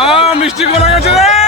আ মিষ্টি কলা গেছে রে।